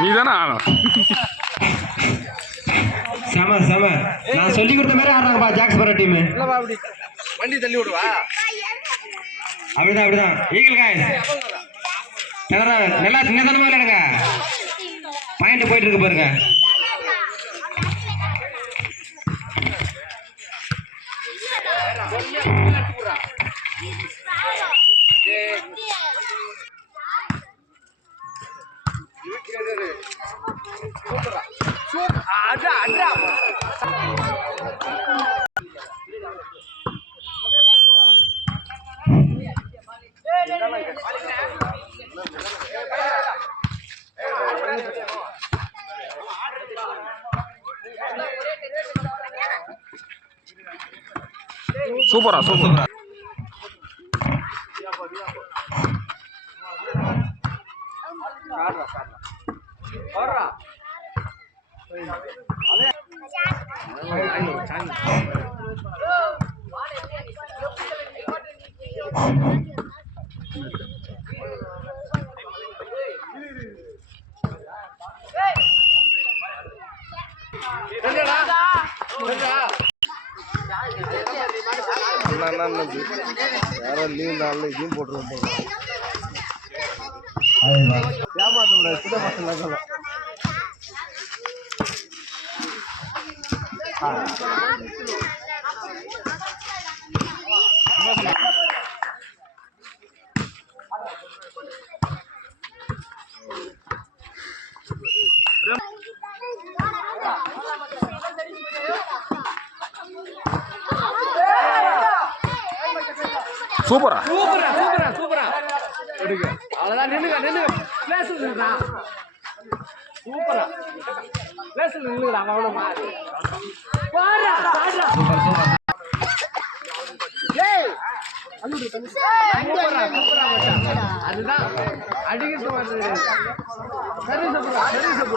நீதானா செம செம. நான் சொல்லி கொடுத்த மாதிரி ஆடுறாங்கப்பா ஜாக்ஸ் பர டீம். வண்டி தள்ளி விடுவா. அப்படிதான் அப்படிதான். ஈகிள் காய் நல்லா நிதானமா இல்லைங்க. பாயிண்ட் போயிட்டு இருக்கு பாருங்க. சூப்பரா சூப்பரா. யாரோ லீவ் நாளில் இதையும் போட்டுருவோம் போல. ஏமாத்த சின்ன பசங்க சூப்பரா சூப்பரா சூப்பரா சூப்பரா. அவ்வளோதான். நின்னுங்க நின்னுங்க. பிளேஸில் நின்றுடா. சூப்பரா பிளேஸில் நின்னுங்கடா. அவ்வளோ மாறி பாரு. அதுதான் அடிக்கிறது வருது. சரி சரி.